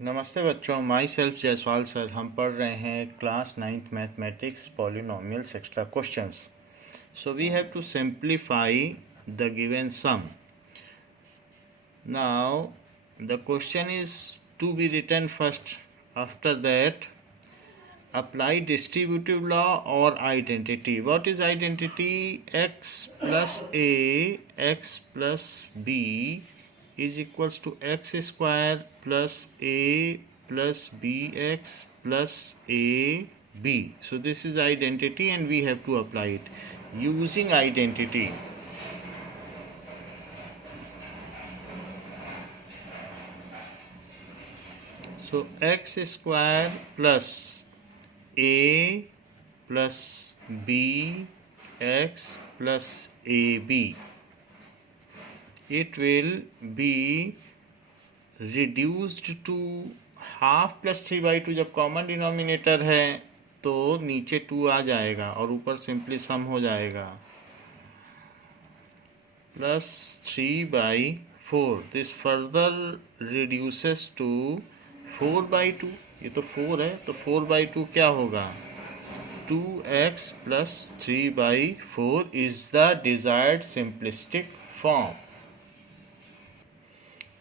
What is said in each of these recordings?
नमस्ते बच्चों, my self Jaiswal sir. हम पढ़ रहे हैं class 9th mathematics polynomials extra questions. So we have to simplify the given sum. Now the question is to be written first. After that apply distributive law or identity. What is identity? X plus a, x plus b is equals to x square plus a plus bx plus ab. So this is identity and we have to apply it using identity. So x square plus a plus b x plus ab, it will be reduced to half plus 3/2। जब common denominator है तो नीचे 2 आ जाएगा और ऊपर simply sum हो जाएगा plus 3/4। This further reduces to 4/2। ये तो 4 है तो 4/2 क्या होगा? 2x plus 3/4 is the desired simplistic form.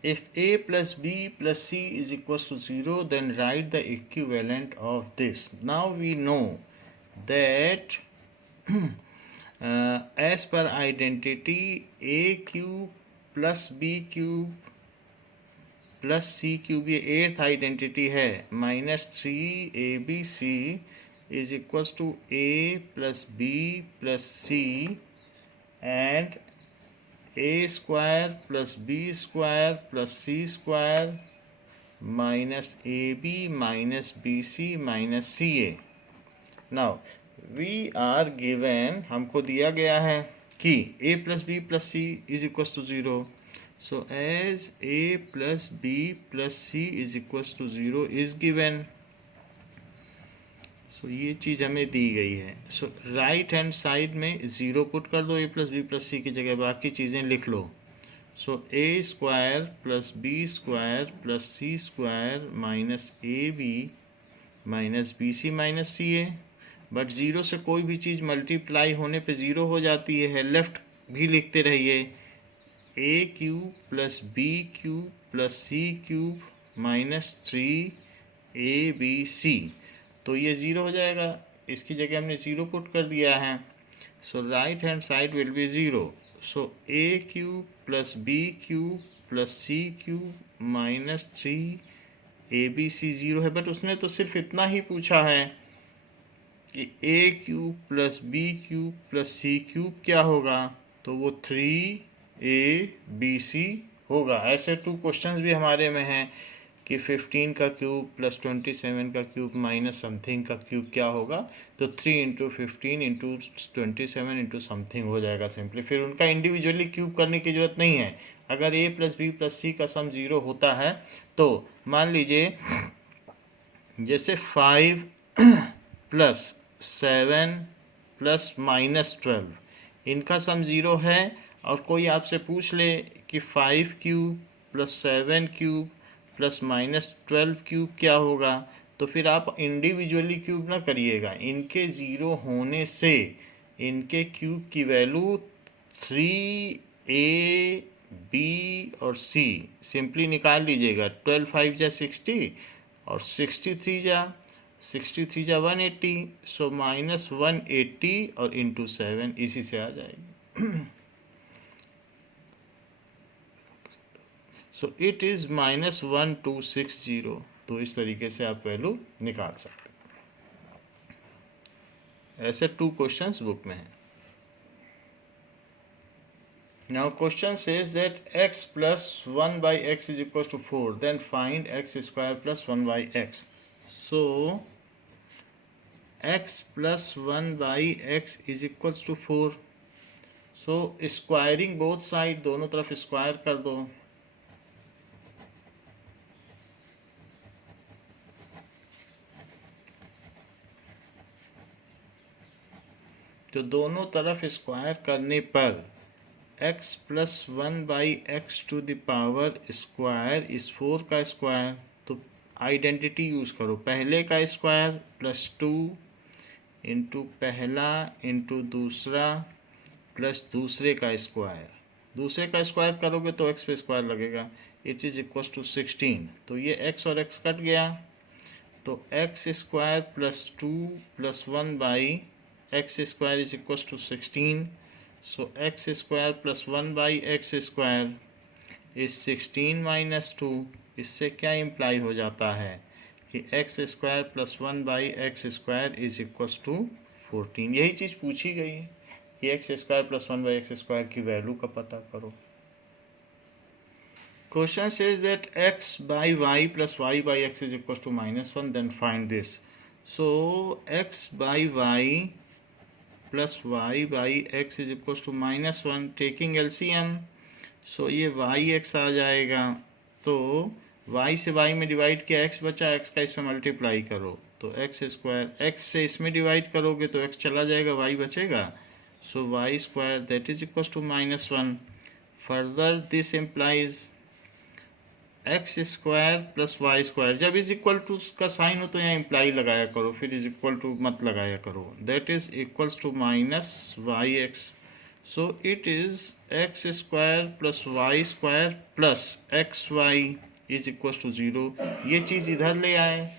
If a plus b plus c is equals to 0, then write the equivalent of this. Now we know that as per identity, a cube plus b cube plus c cube, ये 8th identity है, -3abc is equals to a plus b plus c and a square plus b square plus c square minus A B minus B C minus C a. Now we are given, हमको दिया गया है कि a plus b plus c is equals to 0. So as a plus b plus c is equals to 0 is given. So ये चीज़ हमें दी गई है. So right hand side में 0 पुट कर दो a plus b plus c की जगह, बाकी चीज़ें लिख लो. So a square plus b square plus c square minus A B minus B C minus C A. But 0 से कोई भी चीज़ मल्टीप्लाई होने पे 0 हो जाती है. लेफ्ट भी लिखते रहिए, a cube plus b cube plus c cube minus 3abc. तो ये 0 हो जाएगा, इसकी जगह हमने 0 पुट कर दिया है. So right hand side will be 0. So a cube plus b cube plus c cube minus 3abc 0 है. बट उसने तो सिर्फ इतना ही पूछा है कि a cube plus b cube plus c cube क्या होगा, तो वो 3abc होगा. ऐसे 2 क्वेश्चंस भी हमारे में हैं कि 15 का क्यूब प्लस 27 का क्यूब माइनस समथिंग का क्यूब क्या होगा, तो 3 इंटू 15 इंटू 27 इंटू समथिंग हो जाएगा सिंपली. फिर उनका इंडिविजुअली क्यूब करने की ज़रूरत नहीं है. अगर a प्लस बी प्लस सी का सम 0 होता है तो मान लीजिए जैसे 5 प्लस 7 प्लस माइनस 12, इनका सम 0 है और कोई आपसे पूछ ले कि 5 cube plus 7 cube plus minus 12 cube क्या होगा, तो फिर आप इंडिविजुअली क्यूब ना करिएगा. इनके 0 होने से इनके क्यूब की वैल्यू 3a b और c सिंपली निकाल लीजिएगा. 12 5 जा 60 और 63 जा 180. सो माइनस 180 और इंटू 7 इसी से आ जाएगी. सो इट इज़ -1260. तो इस तरीके से आप वैल्यू निकाल सकते हैं. ऐसे 2 क्वेश्चंस बुक में हैं. Now question says that x plus 1/x is equal to 4, then find x square plus 1/x. So x plus 1/x is equal to 4. So squaring both side, दोनों तरफ स्क्वायर कर दो. तो दोनों तरफ स्क्वायर करने पर x plus 1/x to the power square is 4 का स्क्वायर, तो आइडेंटिटी यूज़ करो, पहले का स्क्वायर प्लस 2 इंटू पहला इंटू दूसरा प्लस दूसरे का स्क्वायर, दूसरे का स्क्वायर करोगे तो एक्स पे स्क्वायर लगेगा, इट इज़ इक्वल टू 16। तो ये एक्स और एक्स कट गया, तो x square plus 2 plus 1 by x square is equal to 16। So x square plus 1 by x square is 16 minus 2। इससे क्या इम्प्लाई हो जाता है कि x square plus 1 by x square is equal to 14। यही चीज़ पूछी गई है कि x square plus 1 by x square की वैल्यू का पता करो। Question says that x by y plus y by x is equal to -1, then find this. So x by y plus y by x is equal to -1, taking LCM. So ये yx आ जाएगा, तो y से y में divide किया, x बचा, x का इसमें multiply करो, तो एक्स स्क्वायर, x से इसमें डिवाइड करोगे तो x चला जाएगा, y बचेगा, so y square that is equal to -1। Further this implies x square plus y square, जब इज इक्वल टू का साइन हो तो यहाँ इम्प्लाई लगाया करो, फिर इज इक्वल टू मत लगाया करो, that is equals to minus y x. So it is x square plus y square plus x y is equals to 0। ये चीज़ इधर ले आए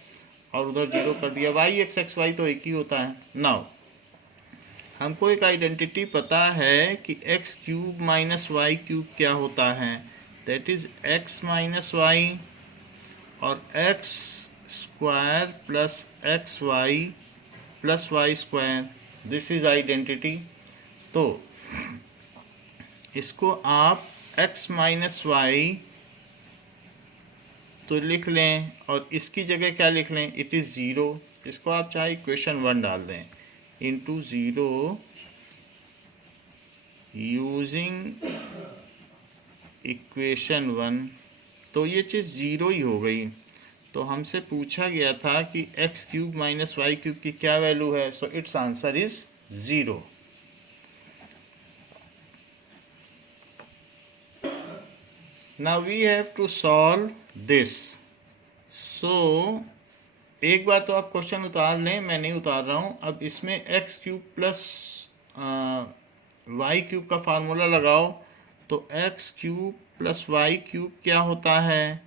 और उधर 0 कर दिया, वाई एक्स एक्स वाई तो एक ही होता है। नाउ हमको एक आइडेंटिटी पता है कि x cube minus y cube क्या होता है, that is x minus y, और x square plus x y plus y square, this is identity. तो इसको आप x माइनस वाई तो लिख लें और इसकी जगह क्या लिख लें, इट इज़ 0। इसको आप चाहे इक्वेशन 1 डाल दें, इंटू 0 यूजिंग इक्वेशन 1, तो ये चीज़ 0 ही हो गई। तो हमसे पूछा गया था कि x cube minus y cube की क्या वैल्यू है, so it's answer is 0। Now we have to solve this. So एक बार तो आप क्वेश्चन उतार लें, मैं नहीं उतार रहा हूँ। अब इसमें x cube plus y cube का फार्मूला लगाओ, तो x cube plus y cube क्या होता है,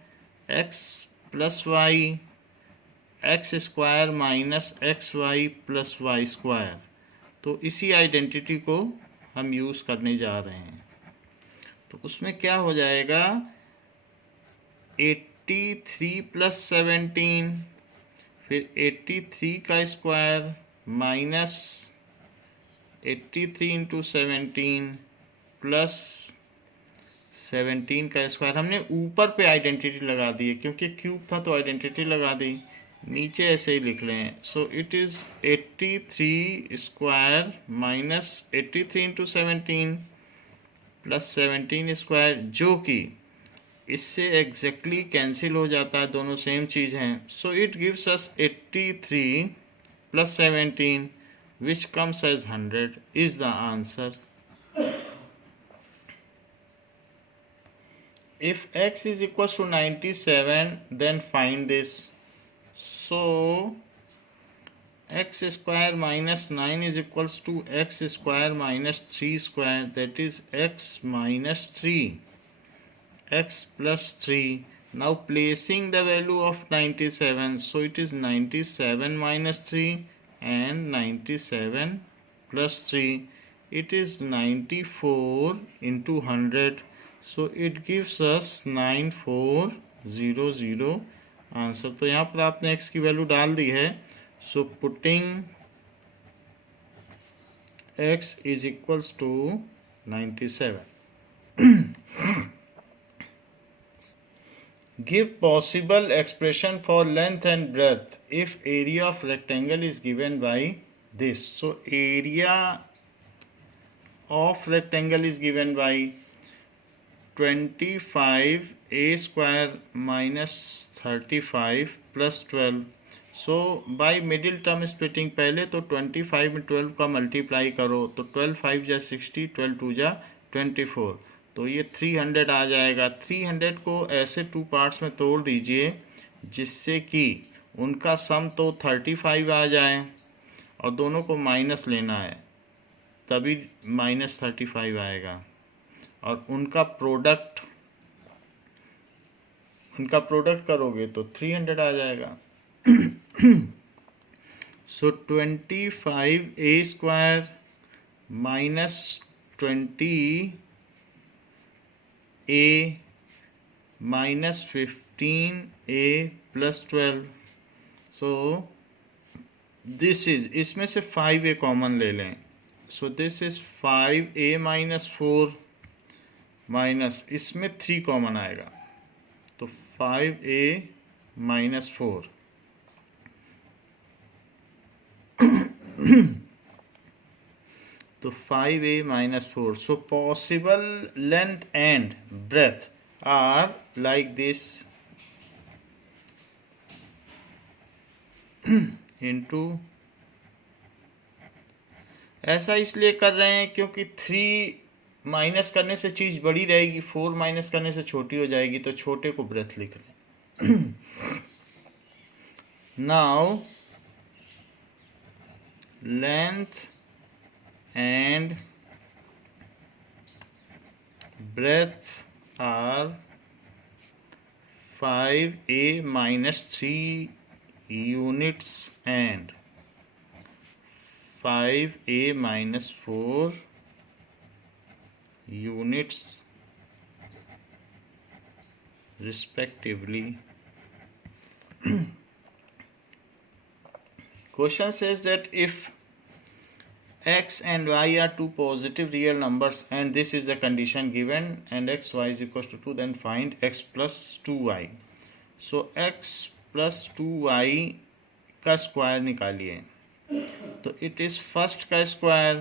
x plus y x square minus x y plus y square. तो इसी आइडेंटिटी को हम यूज़ करने जा रहे हैं। तो उसमें क्या हो जाएगा, 83 प्लस 17, फिर 83 का स्क्वायर माइनस 83 इंटू 17 प्लस 17 का स्क्वायर। हमने ऊपर पे आइडेंटिटी लगा दी है क्योंकि क्यूब था तो आइडेंटिटी लगा दी, नीचे ऐसे ही लिख लें। सो it is 83 square minus 83 into 17 plus 17 square, जो कि इससे एग्जैक्टली कैंसिल हो जाता है, दोनों सेम चीज़ हैं। सो it gives us 83 plus 17 which comes as 100 is the answer. If x is equals to 97, then find this. So x square minus 9 is equals to x square minus 3 square, that is x minus 3, x plus 3. Now placing the value of 97, so it is 97 minus 3 and 97 plus 3, it is 94 into 100, so it gives us 9400 answer. तो यहाँ पर आपने x की value डाल दी है, so putting x is equals to 97. Give possible expression for length and breadth if area of rectangle is given by this. So area of rectangle is given by 25a square minus 35 plus 12. So by middle term splitting, पहले तो 25 में 12 का multiply करो, तो 12 5 जा 60, 12 2 जा 24, तो ये 300 आ जाएगा। 300 को ऐसे 2 पार्ट्स में तोड़ दीजिए, जिससे कि उनका सम तो 35 आ जाए और दोनों को माइनस लेना है, तभी -35 आएगा। और उनका प्रोडक्ट करोगे तो 300 आ जाएगा। सो 25a² minus 20a minus 15a plus 12। So this is, इसमें से 5a कॉमन ले लें। सो this is 5a minus 4 minus, इसमें 3 कॉमन आएगा तो 5a माइनस 4। तो 5a minus 4. So possible length and breadth are like this into, ऐसा इसलिए कर रहे हैं क्योंकि 3 माइनस करने से चीज़ बड़ी रहेगी, 4 माइनस करने से छोटी हो जाएगी, तो छोटे को ब्रेथ लिख रहे हैं। Now length and breadth are 5a minus 3 units and 5a minus 4 units respectively. Question says that if x and y are two positive real numbers and this is the condition given and x y is equals to 2, then find x plus 2y. So x plus 2y का square निकालिए, तो it is first का square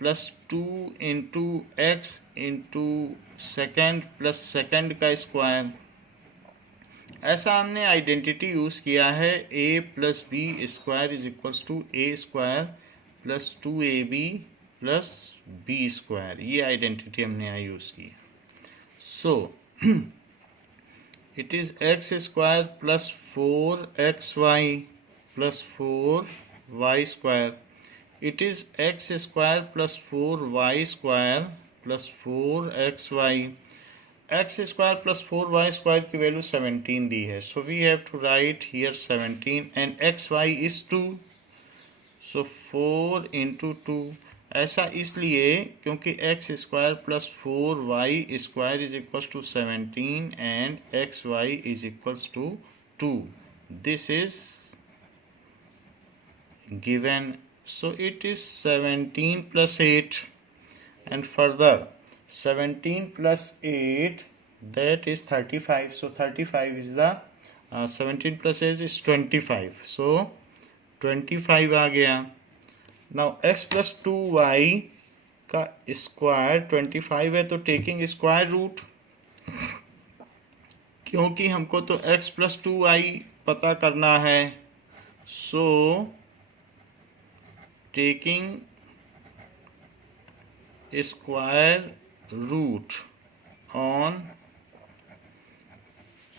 plus 2 into x into second plus second का square. ऐसा हमने identity use किया है, a plus b square is equals to a square plus 2ab plus b square. ये आइडेंटिटी हमने यहाँ यूज़ की। So it is x square plus 4xy plus 4y square. It is x square plus 4y square plus 4xy। X square plus 4y square की value 17 दी है, so we have to write here 17 and xy is 2। So 4 into 2, ऐसा इसलिए क्योंकि x square plus 4y square is equals to 17 and xy is equals to 2। This is given, so it is 17 plus 8 and further 17 plus 8 that is 35. So 35 is the 17 plus 8 is 25. So 25 आ गया। Now x plus 2y का square 25 है, तो taking square root, क्योंकि हमको तो x plus 2y पता करना है, so taking square root on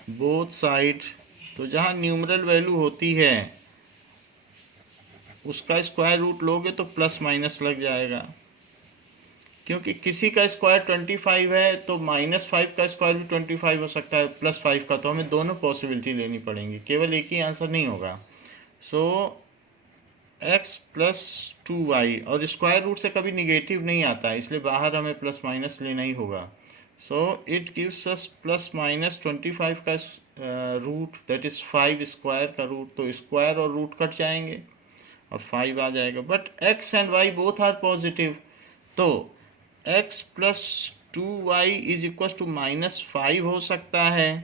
both side, तो जहाँ न्यूमरल वैल्यू होती है उसका स्क्वायर रूट लोगे तो प्लस माइनस लग जाएगा। क्योंकि किसी का स्क्वायर 25 है तो -5 का स्क्वायर भी 25 हो सकता है, +5 का, तो हमें दोनों पॉसिबिलिटी लेनी पड़ेंगी, केवल एक ही आंसर नहीं होगा। सो x प्लस 2y, और स्क्वायर रूट से कभी निगेटिव नहीं आता है, इसलिए बाहर हमें प्लस माइनस लेना ही होगा। So it gives us plus minus 25 का रूट, दैट इज 5 स्क्वायर का रूट, तो स्क्वायर और रूट कट जाएंगे और 5 आ जाएगा। But x and y both are positive, तो x plus 2y is equal to -5 हो सकता है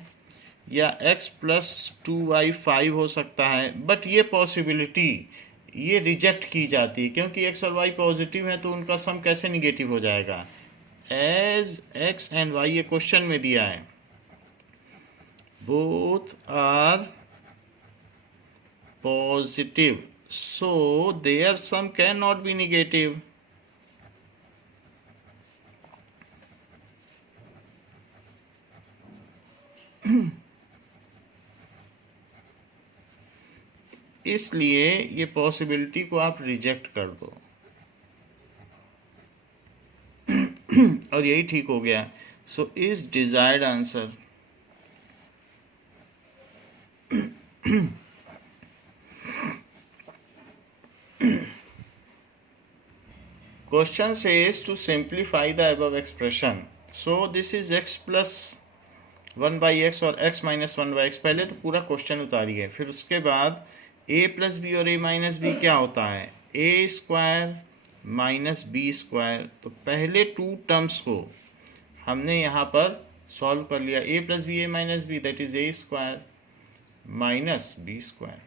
या x प्लस 2y 5 हो सकता है, बट ये पॉसिबिलिटी ये रिजेक्ट की जाती है, क्योंकि x और y पॉजिटिव है तो उनका सम कैसे निगेटिव हो जाएगा। एज x एंड y ये क्वेश्चन में दिया है, both are positive, so their sum cannot be negative. इसलिए ये पॉसिबिलिटी को आप रिजेक्ट कर दो और यही ठीक हो गया। सो is desired answer question says to simplify the above expression. So this is x plus 1 by x और x minus 1 by x। पहले तो पूरा क्वेश्चन उतारिए, फिर उसके बाद a प्लस बी और a माइनस बी क्या होता है, a square minus b square. तो पहले टू टर्म्स को हमने यहाँ पर सॉल्व कर लिया, a plus b a minus b that is a square minus b square.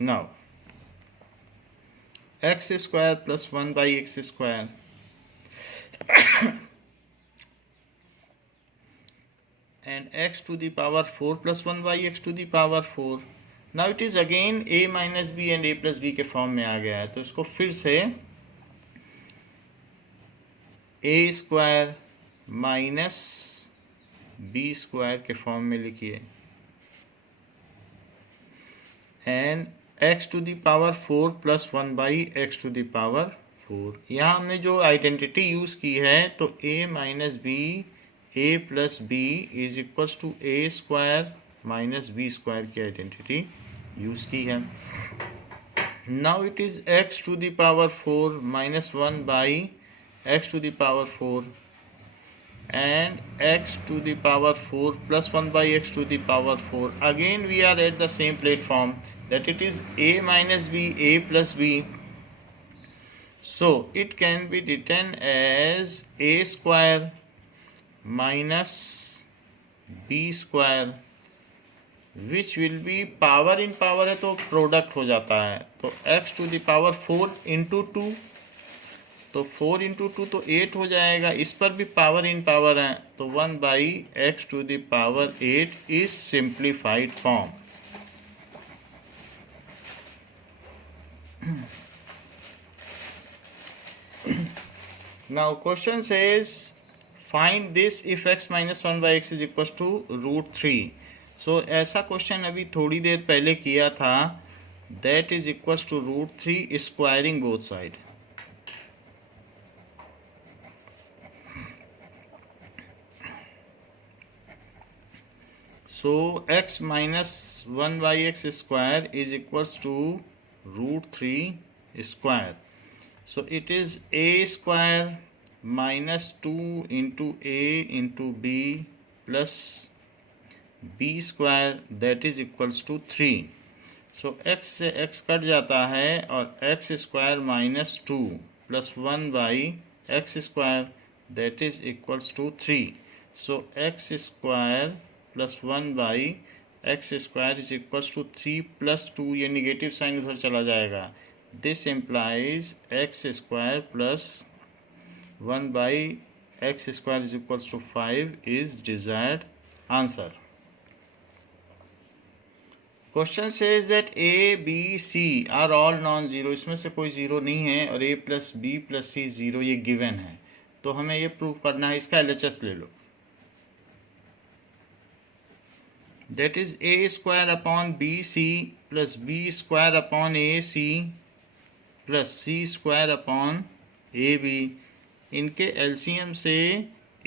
Now x square plus 1 by x square and x to the power 4 plus 1 by x to the power 4. Now it is again a minus b and a plus b के form में आ गया है, तो इसको फिर से a square minus b square के फॉर्म में लिखिए and x to the power 4 plus 1 by x to the power 4। यहाँ हमने जो आइडेंटिटी यूज की है तो a minus b a plus b is equals to a square minus b square की आइडेंटिटी यूज की है। Now it is x to the power 4 minus 1 by x to the power 4 and x to the power 4 plus 1 by x to the power 4. Again we are at the same platform that it is a minus b a plus b. So it can be written as a square minus b square which will be power in power है तो product हो जाता है, तो x to the power 4 into 2, तो 4 into 2 तो 8 हो जाएगा। इस पर भी पावर इन पावर है तो 1 by x to the power 8 is simplified form. Now question says find this if x minus 1 by x is equal to √3। सो ऐसा क्वेश्चन अभी थोड़ी देर पहले किया था, that is equal to √3 squaring both side. So x minus 1 by x square is equals to √3 square. So it is a square minus 2 into a into b plus b square that is equals to 3. So x से x cut जाता है और x square minus 2 plus 1 by x square that is equals to 3. So x square plus 1 by x square is equals to 3 plus 2, ये negative sign उधर चला जाएगा। This implies x square plus 1 by x square is equals to 5 is desired answer. Question says that a b c are all non zero, इसमें से कोई zero नहीं है और a plus b plus c zero ये given है, तो हमें ये प्रूव करना है। इसका LHS ले लो, that is a square upon bc plus b square upon ac plus c square upon ab। इनके LCM से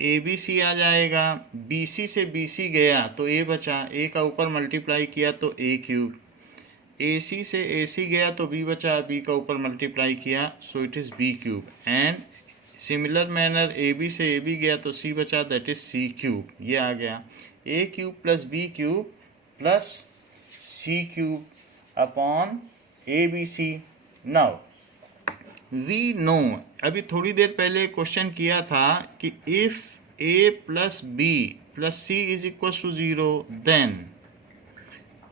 ABC आ जाएगा, BC से BC गया तो A बचा, A का ऊपर मल्टीप्लाई किया तो A क्यूब, AC से AC गया तो B बचा, B का ऊपर मल्टीप्लाई किया सो it is B cube. And similar manner AB से AB गया तो C बचा दैट इज C क्यूब। ये आ गया a cube plus b cube plus c cube upon a b c. Now we know, अभी थोड़ी देर पहले क्वेश्चन किया था कि if a plus b plus c is equal to 0 then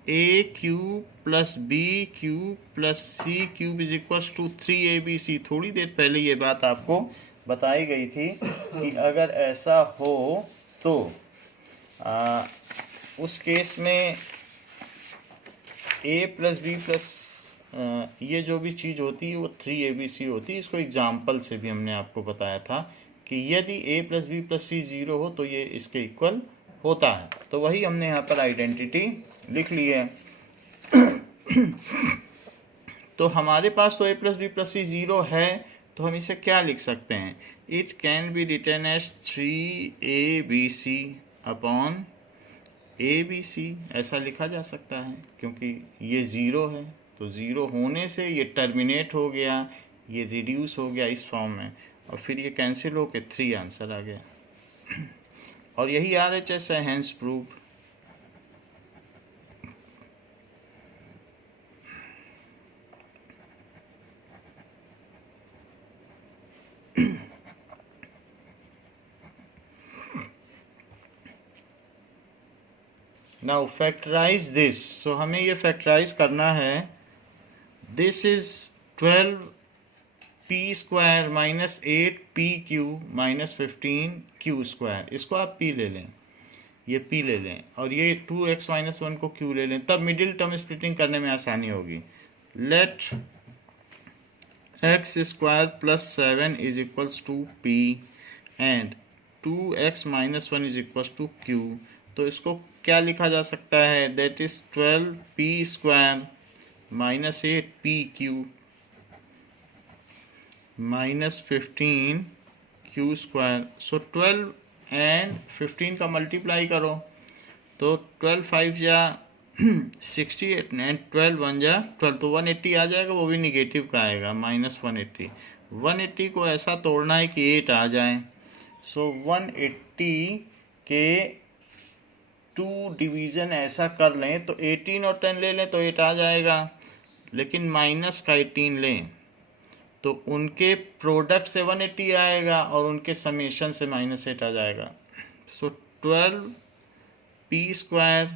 a cube plus b cube plus c cube is equal to 3abc। थोड़ी देर पहले ये बात आपको बताई गई थी कि अगर ऐसा हो तो उस केस में a प्लस बी प्लस ये जो भी चीज़ होती है वो 3abc होती है। इसको एग्जाम्पल से भी हमने आपको बताया था कि यदि a plus b plus c 0 हो तो ये इसके इक्वल होता है, तो वही हमने यहाँ पर आइडेंटिटी लिख ली है। तो हमारे पास तो a plus b plus c 0 है, तो हम इसे क्या लिख सकते हैं? It can be written as 3abc upon abc, ऐसा लिखा जा सकता है, क्योंकि ये 0 है तो 0 होने से ये टर्मिनेट हो गया, ये रिड्यूस हो गया इस फॉर्म में, और फिर ये कैंसिल होकर 3 आंसर आ गया। और यही RHS है, hence prove. Now factorise this, so हमें ये फैक्टराइज करना है। This is 12p square minus 8pq minus 15q square, इसको आप p ले लें, ये p ले लें, और ये 2x माइनस 1 को q ले लें, तब मिडिल टर्म स्प्लिटिंग करने में आसानी होगी। Let x square plus 7 is equals to p and 2x minus 1 is equals to q। तो इसको क्या लिखा जा सकता है? That is 12p square minus 8pq minus 15q square. So 12 and 15 का मल्टीप्लाई करो, तो 12 5 या 68 एंड 12 1 जा 12, तो 180 आ जाएगा, वो भी निगेटिव का आएगा, माइनस 180। 180 को ऐसा तोड़ना है कि 8 आ जाए। सो 180 के 2 डिवीज़न ऐसा कर लें तो 18 और 10 ले लें तो 8 आ जाएगा, लेकिन माइनस का 18 लें तो उनके प्रोडक्ट से 180 आएगा और उनके समेशन से -8 आ जाएगा। सो 12p square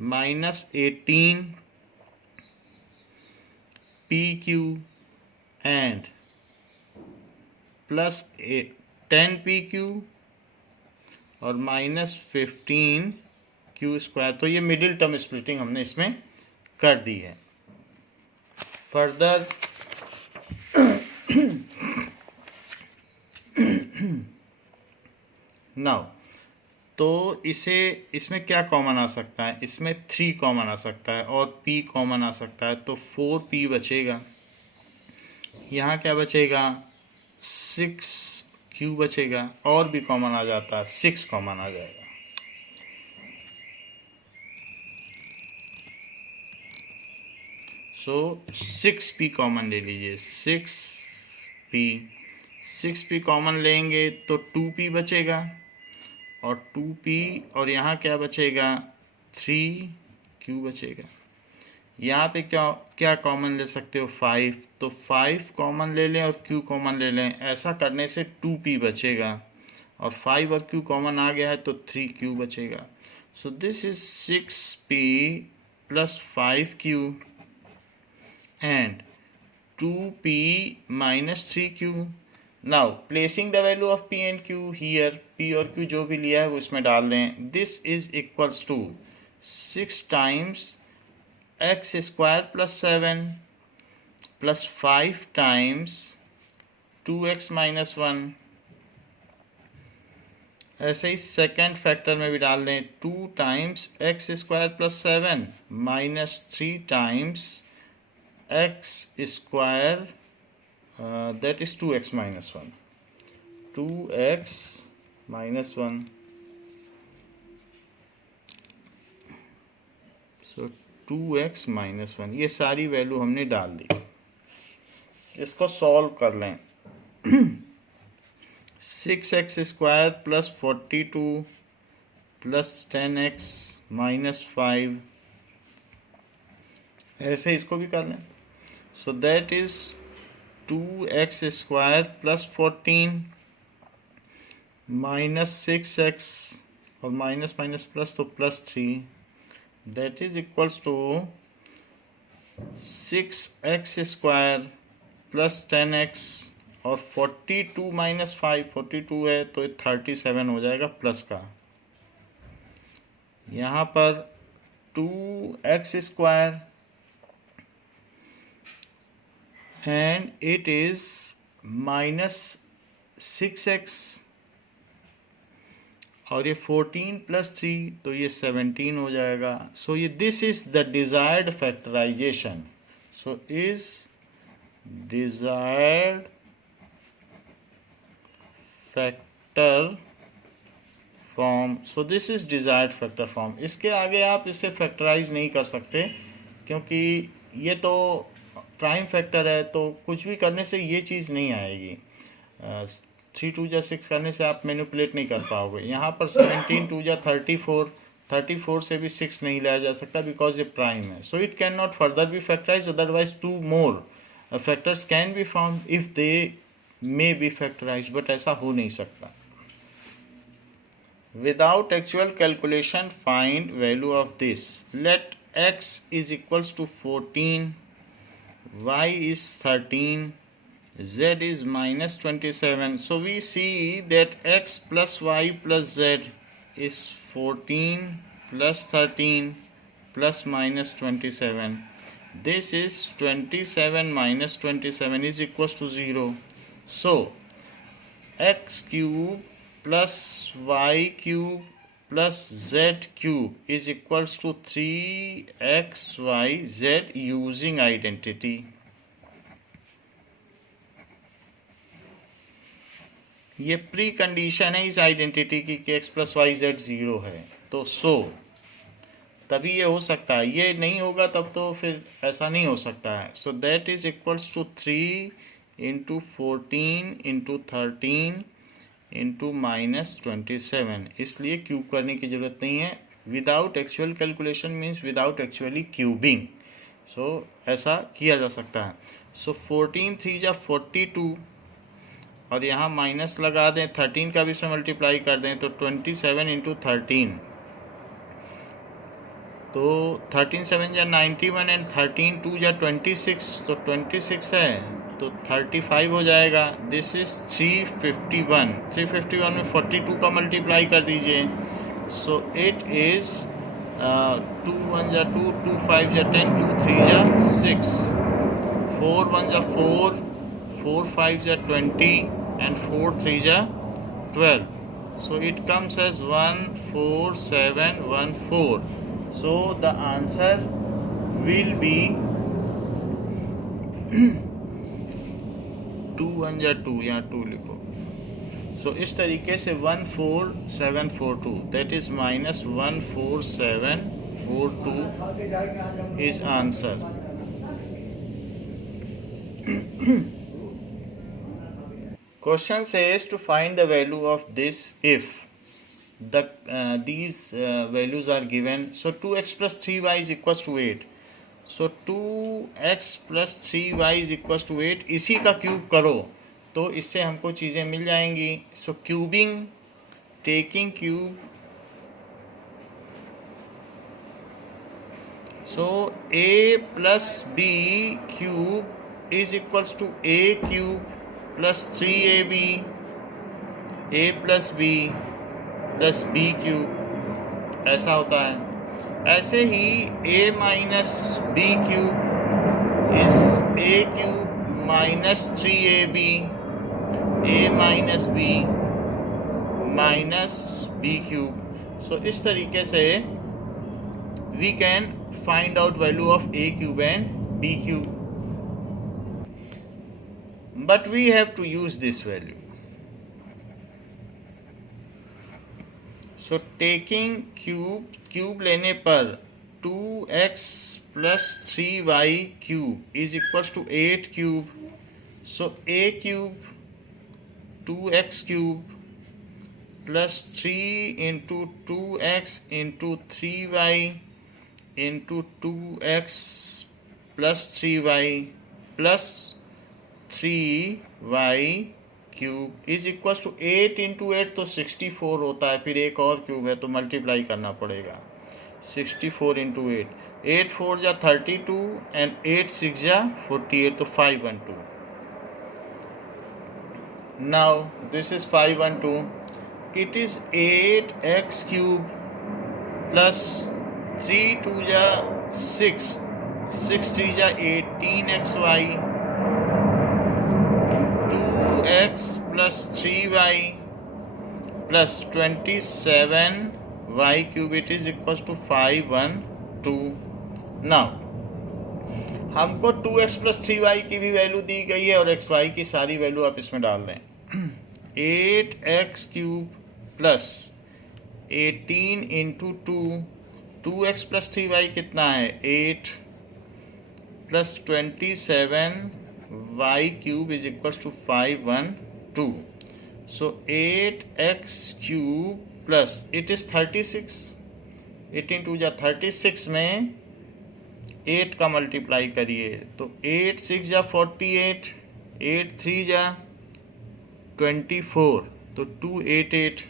minus 18pq and plus 10pq और माइनस 15q स्क्वायर। तो ये मिडिल टर्म स्प्लिटिंग हमने इसमें कर दी है। फर्दर नाउ, तो इसमें क्या कॉमन आ सकता है? इसमें 3 कॉमन आ सकता है और p कॉमन आ सकता है, तो 4p बचेगा। यहाँ क्या बचेगा? 6q बचेगा, और भी कॉमन आ जाता है, 6 कॉमन आ जाएगा। सो 6p कॉमन ले लीजिए, 6p कॉमन लेंगे तो 2p बचेगा, और 2p और यहाँ क्या बचेगा? 3q बचेगा। यहाँ पे क्या कॉमन ले सकते हो? 5, तो 5 कॉमन ले लें और q कॉमन ले लें, ऐसा करने से 2p बचेगा, और 5 और q कॉमन आ गया है तो 3q बचेगा। सो this is 6p plus 5q and 2p minus 3q. Now placing the value of p and q here, p और q जो भी लिया है वो इसमें डाल दें। This is equals to 6 times x square plus 7 plus 5 times 2x minus 1। ऐसे ही सेकेंड फैक्टर में भी डाल दें, 2 times x square plus 7 minus 3 times x square that is 2x minus 1, 2x minus 1। so 2x minus 1, ये सारी value हमने डाल दी। इसको सॉल्व कर लें। 6x square plus 42 plus 10x minus 5, ऐसे इसको भी कर लें। So that is 2x square plus 14 minus 6x और माइनस माइनस प्लस तो plus 3, that is equals to 6x square plus 10x और 42 माइनस 5, 42 है तो 37 हो जाएगा प्लस का। यहाँ पर 2x square and it is minus 6x और ये 14 प्लस 3 तो ये 17 हो जाएगा. सो ये this is the desired factorisation. So is desired factor form. So this is desired factor form. इसके आगे आप इसे फैक्टराइज नहीं कर सकते क्योंकि ये तो प्राइम फैक्टर है, तो कुछ भी करने से ये चीज़ नहीं आएगी. 3 2 जा 6 करने से आप मैनिपुलेट नहीं कर पाओगे. यहाँ पर 17 2 जा 34 से भी 6 नहीं लाया जा सकता बिकॉज ये प्राइम है. So it can not further be factorise. Otherwise 2 more factors can be found if they may be factorise, but ऐसा हो नहीं सकता. Without actual calculation, find value of this. Let x is equals to 14, y is 13, z is minus 27. So we see that x plus y plus z is 14 plus 13 plus minus 27. This is 27 minus 27 is equals to 0. So x cube plus y cube plus z cube is equals to 3xyz using identity. ये pre condition है इस identity की कि x plus Y Z 0 है. तो तभी ये हो सकता है. ये नहीं होगा तब तो फिर ऐसा नहीं हो सकता है. So that is equals to 3 into 14 into 13 into minus 27. इसलिए क्यूब करने की ज़रूरत नहीं है. Without actual calculation means without actually cubing. So ऐसा किया जा सकता है. सो 14 3 जा 42 और यहाँ माइनस लगा दें. 13 का भी से मल्टीप्लाई कर दें तो 27 इंटू 13. तो 13 7 जा 91 एंड 13 2 जा 26. तो 26 है तो 35 हो जाएगा. This is 351. 351 में 42 का मल्टीप्लाई कर दीजिए. सो इट इज 2 1 जा 2 2 5 जा 10 2 3 जा 6 4 1 जा 4 4 5 जा 20 and 4 3 जा 12. So it comes as 14714. So the answer will be 2 1 जा 2, यहाँ 2 लिखो. So इस तरीके से 14742 that is minus 14742 is answer. Question says to find the value of this if these values are given. So 2x plus 3y is equals to 8. So 2x plus 3y is equals to 8. इसी का cube करो तो इससे हमको चीज़ें मिल जाएंगी. So cubing, taking cube. So a plus b cube is equals to a cube plus 3ab, a plus b plus b cube. ऐसा होता है. ऐसे ही a minus b cube is a cube minus 3ab, a minus b minus b cube. So इस तरीके से we can find out value of a cube and b cube. But we have to use this value. So taking cube लेने पर 2x plus 3y cube is equals to 8 cube. So a cube 2x cube plus 3 into 2x into 3y into 2x plus 3y plus 3y cube is equal to 8 into 8 तो 64 होता है. फिर एक और cube है तो मल्टीप्लाई करना पड़ेगा. 64 इंटू 8. 8 4 जा 32 एंड 8 6 जा 48 तो 512. Now this is 512. It is 8x cube plus 3 2 जा 6 6 3 जा 18xy x plus 3y plus 27y cube it is equals to 512. now हमको 2x प्लस 3y की भी वैल्यू दी गई है और xy की सारी वैल्यू आप इसमें डाल दें. 8x cube plus 18 into 2x plus 3y कितना है 8 plus 27y cube is equal to 512. So 8x cube plus it is 36. 18 two जा 36 में 8 का मल्टीप्लाई करिए तो 8 6 जा 48, 8 3 जा 24 तो 288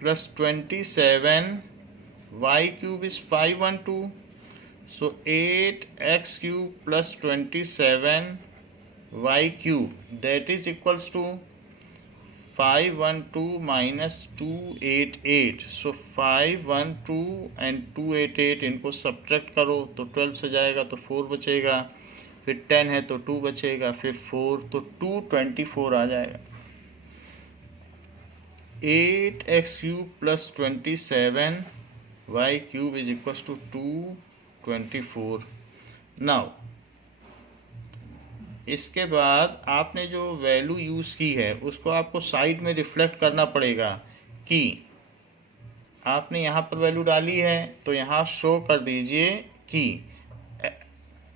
plus 27 y cube is 512. So 8x cube plus 27 y cube that is equals to 512 minus 288. So 512 and 288 इनको subtract करो तो 12 से जाएगा तो 4 बचेगा, फिर 10 है तो 2 बचेगा, फिर 4 तो 224 आ जाएगा. 8x cube plus 27y cube is equal to 224. Now इसके बाद आपने जो वैल्यू यूज़ की है उसको आपको साइड में रिफ्लेक्ट करना पड़ेगा कि आपने यहाँ पर वैल्यू डाली है तो यहाँ शो कर दीजिए कि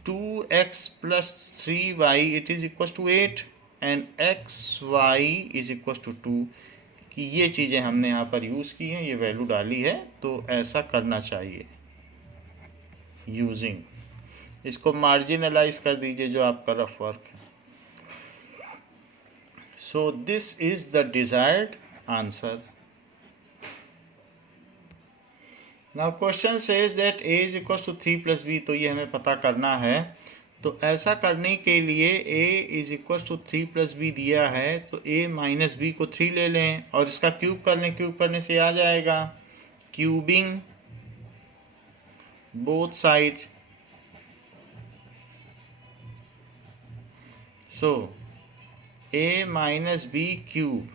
2x plus 3y it is equal to 8 and xy is equal to 2 कि ये चीज़ें हमने यहाँ पर यूज़ की हैं, ये वैल्यू डाली है तो ऐसा करना चाहिए यूजिंग. इसको मार्जिनलाइज कर दीजिए जो आपका रफ वर्क है. So this is the desired answer. Now question says that a is equal to 3 plus b. तो ये हमें पता करना है. तो ऐसा करने के लिए a is equal to 3 plus b दिया है तो a माइनस बी को 3 ले लें और इसका क्यूब कर लें. क्यूब करने से आ जाएगा cubing both side. So a minus b cube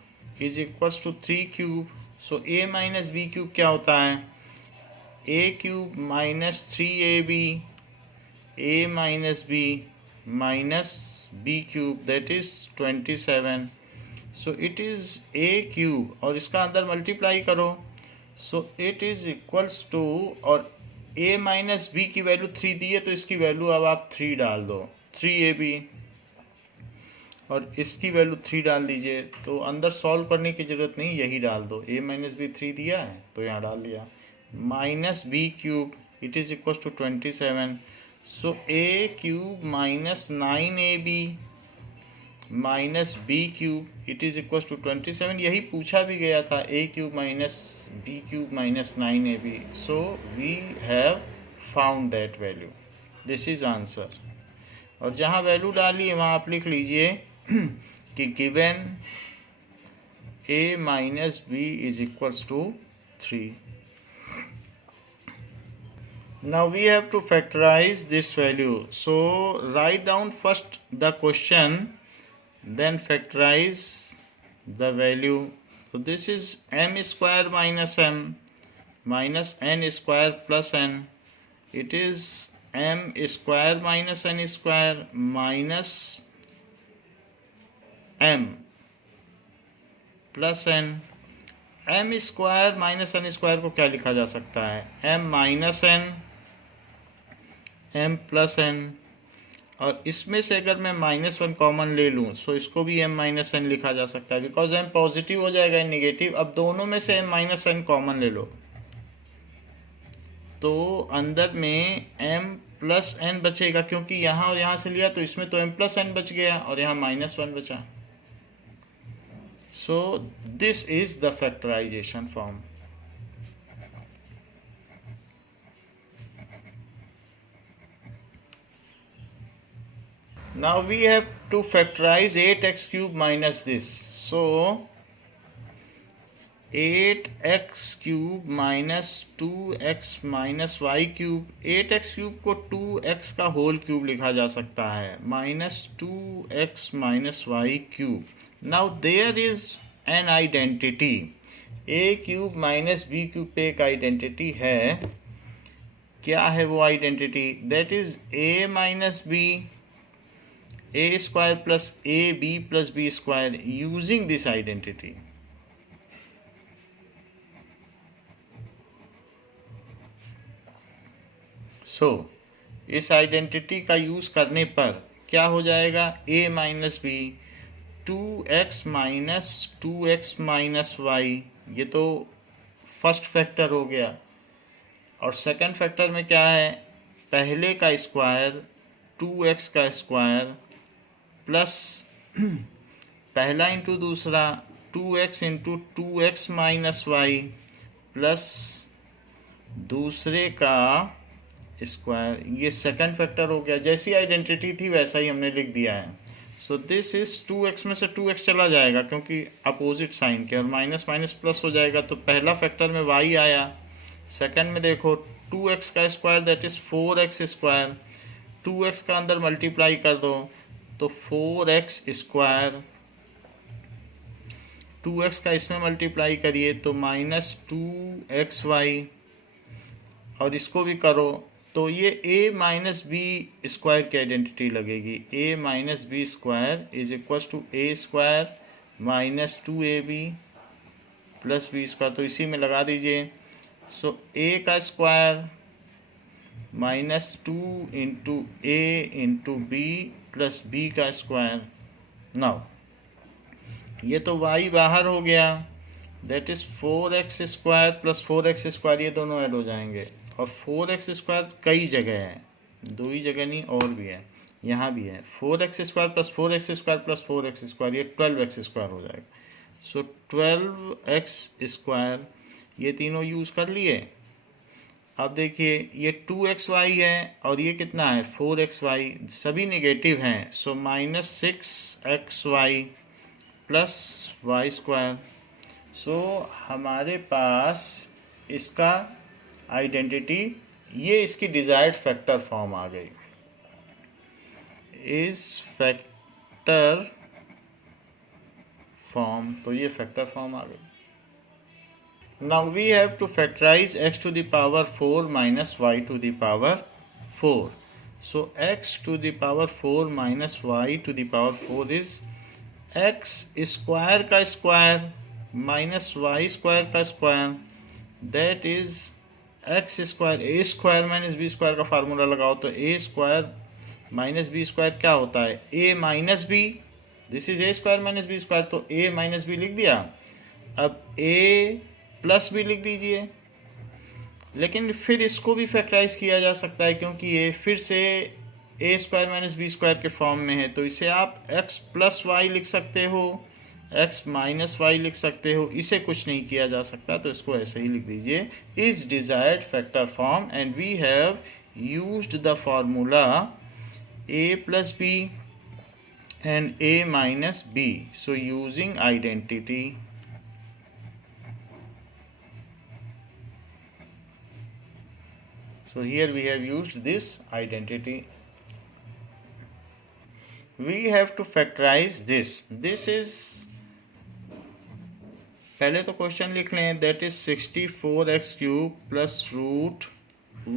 is equals to 3 cube. So a minus b cube क्या होता है a cube minus 3ab a minus b minus b cube that is 27. So it is a cube और इसका अंदर multiply करो. So it is equals to और a minus b की value 3 दी है तो इसकी वैल्यू अब आप 3 डाल दो 3ab और इसकी वैल्यू 3 डाल दीजिए. तो अंदर सॉल्व करने की ज़रूरत नहीं, यही डाल दो. a माइनस बी 3 दिया है तो यहाँ डाल दिया. Minus b cube it is equal to 27. So a cube minus 9ab minus b cube it is equal to 27. यही पूछा भी गया था a cube minus b cube minus 9ab. So we have found that value. This is answer. और जहाँ value डाली है वहाँ आप लिख लीजिए कि given a minus b is equals to 3. Now we have to factorise this value. So write down first the question then factorise the value. So this is m square minus m minus n square plus n. It is m square minus n square minus m plus n. m square minus n square को क्या लिखा जा सकता है m minus n m plus n. और इसमें से अगर मैं -1 कॉमन ले लूँ सो इसको भी m माइनस एन लिखा जा सकता है बिकॉज m पॉजिटिव हो जाएगा एन निगेटिव. अब दोनों में से m माइनस एन कॉमन ले लो तो अंदर में m प्लस n बचेगा क्योंकि यहाँ और यहाँ से लिया तो इसमें तो m प्लस n बच गया और यहाँ -1 बचा. So this is the factorisation form. Now we have to factorize 8x cube minus this. So 8x cube minus 2x minus y cube. 8x cube को 2x का होल क्यूब लिखा जा सकता है minus 2x minus y cube. Now there is an identity, a cube minus b cube पे एक identity है। क्या है वो identity? That is a minus b, a square plus a b plus b square using this identity. So इस identity का use करने पर क्या हो जाएगा? A minus b 2x minus y, ये तो फर्स्ट फैक्टर हो गया। और सेकंड फैक्टर में क्या है? पहले का स्क्वायर 2x का स्क्वायर प्लस पहला इंटू दूसरा 2x into 2x minus Y plus दूसरे का स्क्वायर, ये सेकंड फैक्टर हो गया। जैसी आइडेंटिटी थी वैसा ही हमने लिख दिया है। सो दिस इज 2x में से 2x चला जाएगा क्योंकि अपोजिट साइन के, और माइनस माइनस प्लस हो जाएगा। तो पहला फैक्टर में y आया, सेकंड में देखो 2x का square that is 4x square, 2x का अंदर मल्टीप्लाई कर दो तो 4x स्क्वायर, 2x का इसमें मल्टीप्लाई करिए तो माइनस 2xy, और इसको भी करो तो ये a माइनस बी स्क्वायर की आइडेंटिटी लगेगी। a minus b square is equal to a square minus 2ab plus b square, तो इसी में लगा दीजिए। सो a का square minus 2 into a into b plus b का स्क्वायर। नाउ ये तो y बाहर हो गया, that is 4x square plus 4x square, ये दोनों ऐड हो जाएंगे। और 4x स्क्वायर कई जगह है, दो ही जगह नहीं और भी है, यहाँ भी है। 4x square plus 4x square plus 4x square, ये 12x स्क्वायर हो जाएगा। सो 12x स्क्वायर, ये तीनों यूज़ कर लिए। अब देखिए ये 2xy है और ये कितना है 4xy, सभी नेगेटिव हैं। So minus 6xy plus y square. So हमारे पास इसका आइडेंटिटी, ये इसकी डिजायर्ड फैक्टर फॉर्म आ गई। इस फैक्टर फॉर्म, तो ये फैक्टर फॉर्म आ गई। Now we have to factorise x to the power 4 minus y to the power 4। So x to the power 4 minus y to the power 4 इज x square का square minus y square का square, that is x square. A square minus b square का formula लगाओ तो a square minus b square क्या होता है? A minus b, this is a square minus b square, तो ए minus B लिख दिया। अब ए प्लस बी लिख दीजिए, लेकिन फिर इसको भी फैक्टराइज किया जा सकता है क्योंकि ये फिर से ए स्क्वायर माइनस बी स्क्वायर के फॉर्म में है। तो इसे आप एक्स प्लस वाई लिख सकते हो, एक्स माइनस वाई लिख सकते हो, इसे कुछ नहीं किया जा सकता तो इसको ऐसे ही लिख दीजिए, is desired factor form. And we have used the formula a plus b and a minus b. So using identity, so here we have used this identity. We have to factorize this. This is, पहले तो question लिख लें, that is 64x cube plus root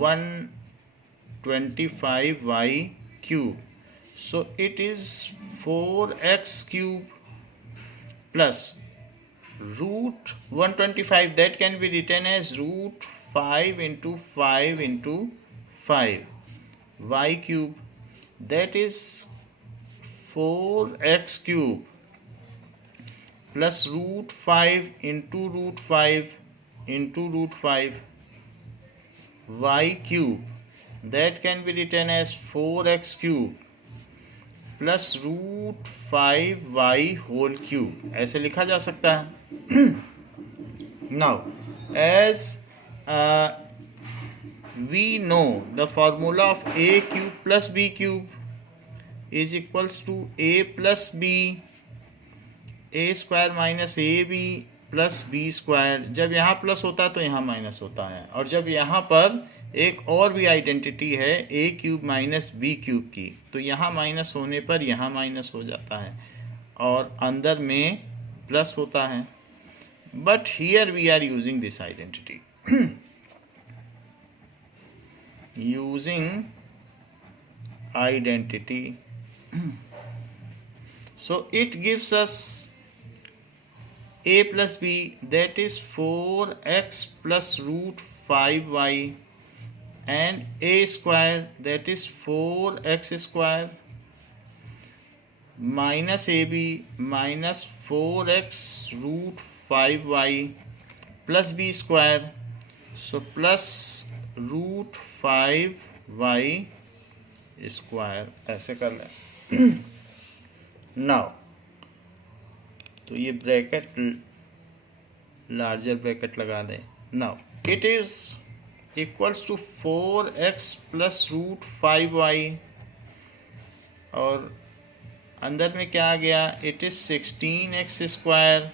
125y cube. So it is 4x cube plus root 125, that can be written as root 5 into 5 into 5 y cube, that is 4x cube plus root 5 into root 5 into root 5 y cube, that can be written as 4x cube plus root 5y whole cube, ऐसे लिखा जा सकता है। Now as we know the formula of a cube plus b cube is equals to a plus b, a square minus ab plus b square. जब यहाँ plus होता है तो यहाँ माइनस होता है, और जब यहाँ पर एक और भी आइडेंटिटी है ए क्यूब माइनस बी क्यूब की, तो यहाँ माइनस होने पर यहाँ माइनस हो जाता है, और अंदर में प्लस होता है, but here we are using this identity, using identity. So it gives us a plus b, that is 4x plus root 5y, and a square, that is 4x square, minus ab minus 4x root 5y plus b square, so plus root 5y square, ऐसे कर लें. Now तो ये bracket larger bracket लगा दें. Now it is equals to 4x plus root 5y, और अंदर में क्या आ गया, it is 16x square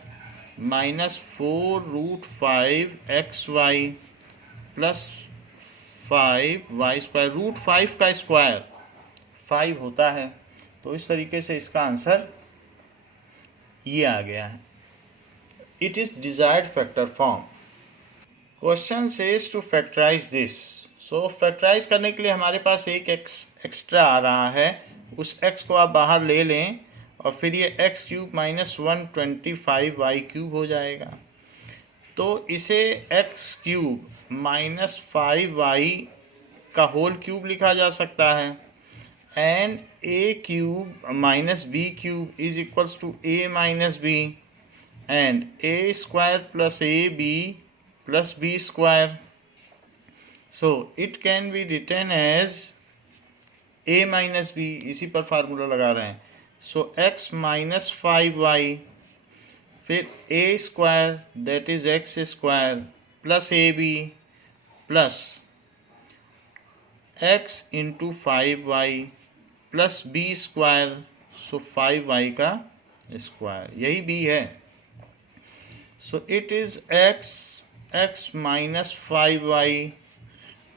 minus 4 root 5xy plus 5y square. Root 5 का स्क्वायर 5 होता है, तो इस तरीके से इसका आंसर ये आ गया है. It is desired factor form. Question says to factorise this. So factorize करने के लिए हमारे पास एक एक्स्ट्रा आ रहा है, उस x को आप बाहर ले लें और फिर ये x cube minus 125y cube हो जाएगा. तो इसे x क्यूब माइनस 5y का होल क्यूब लिखा जा सकता है, and a cube minus b cube is equals to a minus b, and a square plus ab plus b square. So it can be written as a minus b. इसी पर formula लगा रहे हैं. सो x minus 5y, फिर a square that is x square plus ab plus x into 5y plus b square, so 5y का square, यही b है. So it is x minus 5y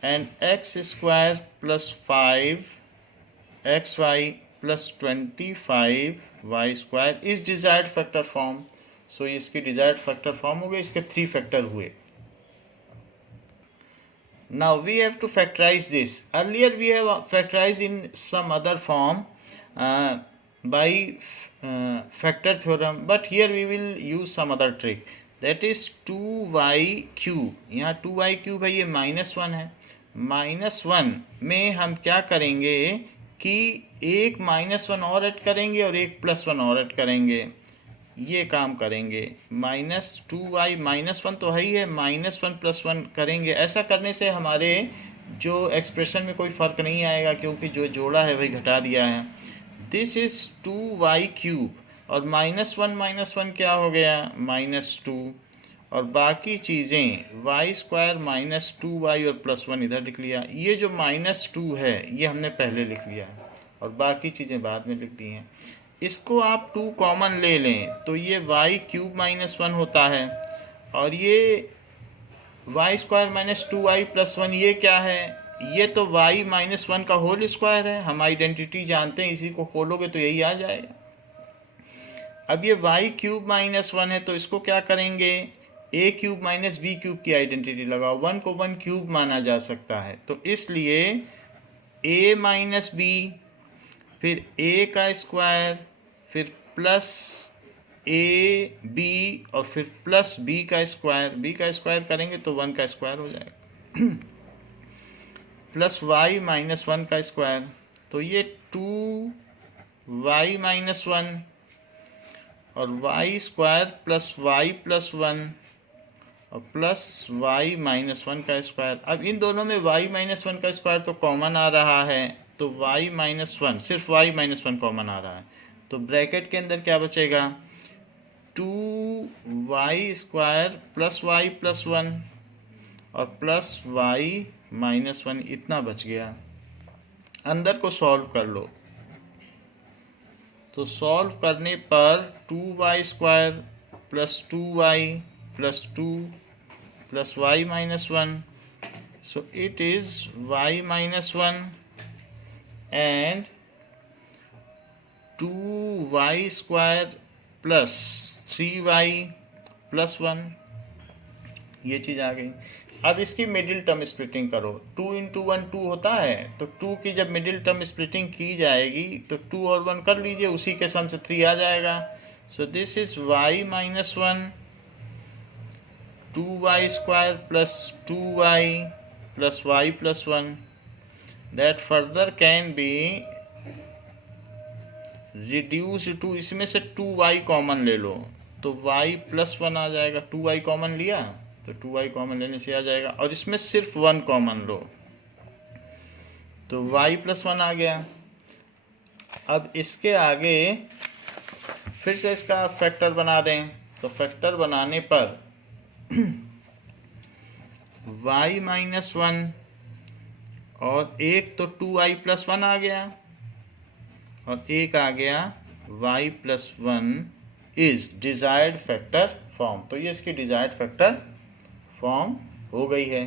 and x square plus 5xy plus 25y square is desired factor form. So ये इसकी desired factor form हो गए, इसके 3 factor हुए. Now we have to factorise this. Earlier we have factorize in some other form by factor theorem, but here we will use some other trick, that is 2y cube. यहाँ 2y cube है, ये -1 है. -1 में हम क्या करेंगे कि एक -1 और ऐड करेंगे और एक +1 और ऐड करेंगे. ये काम करेंगे. -2y -1 तो है ही है, -1 + 1 करेंगे. ऐसा करने से हमारे जो एक्सप्रेशन में कोई फ़र्क नहीं आएगा, क्योंकि जो जोड़ा है वही घटा दिया है. दिस इज़ 2y क्यूब, और -1 क्या हो गया, -2, और बाकी चीज़ें y स्क्वायर -2y और +1 इधर लिख लिया. ये जो -2 है ये हमने पहले लिख लिया है और बाकी चीज़ें बाद में लिख दी हैं. इसको आप 2 कॉमन ले लें तो ये y क्यूब -1 होता है, और ये y स्क्वायर -2y + 1 ये क्या है, ये तो y -1 का होल स्क्वायर है. हम आइडेंटिटी जानते हैं, इसी को खोलोगे तो यही आ जाएगा. अब ये y क्यूब -1 है, तो इसको क्या करेंगे, a cube minus b cube की आइडेंटिटी लगाओ. 1 को 1 क्यूब माना जा सकता है, तो इसलिए a माइनस b, फिर a का स्क्वायर, फिर प्लस a b, और फिर प्लस b का स्क्वायर. b का स्क्वायर करेंगे तो 1 का स्क्वायर हो जाएगा, प्लस y -1 का स्क्वायर. तो ये 2y -1 और y स्क्वायर प्लस y + 1 और प्लस y -1 का स्क्वायर. अब इन दोनों में y -1 का स्क्वायर तो कॉमन आ रहा है, तो y -1, सिर्फ y -1 कॉमन आ रहा है, तो ब्रैकेट के अंदर क्या बचेगा, 2y स्क्वायर प्लस y + 1 और प्लस y -1, इतना बच गया. अंदर को सॉल्व कर लो, तो सॉल्व करने पर 2y square plus 2y plus 2 plus y -1, so it is y -1 and 2y square plus 3y plus 1, ये चीज़ आ गई। अब इसकी मिडिल टर्म स्प्लिटिंग करो। 2 इंटू 1 2 होता है, तो 2 की जब मिडिल टर्म स्प्लिटिंग की जाएगी तो 2 और 1 कर लीजिए, उसी के सम से 3 आ जाएगा। So this is y minus 1 2y square plus 2y plus y plus 1 that further can be reduce to, इसमें से 2y कॉमन ले लो तो y प्लस 1 आ जाएगा। 2y कॉमन लिया तो 2y कॉमन लेने से आ जाएगा, और इसमें सिर्फ 1 कॉमन लो तो y प्लस 1 आ गया। अब इसके आगे फिर से इसका फैक्टर बना दें, तो फैक्टर बनाने पर y माइनस 1 और एक तो 2y प्लस 1 आ गया, और एक आ गया y plus 1 is desired factor form. तो ये इसकी डिजायर्ड फैक्टर फॉर्म हो गई है।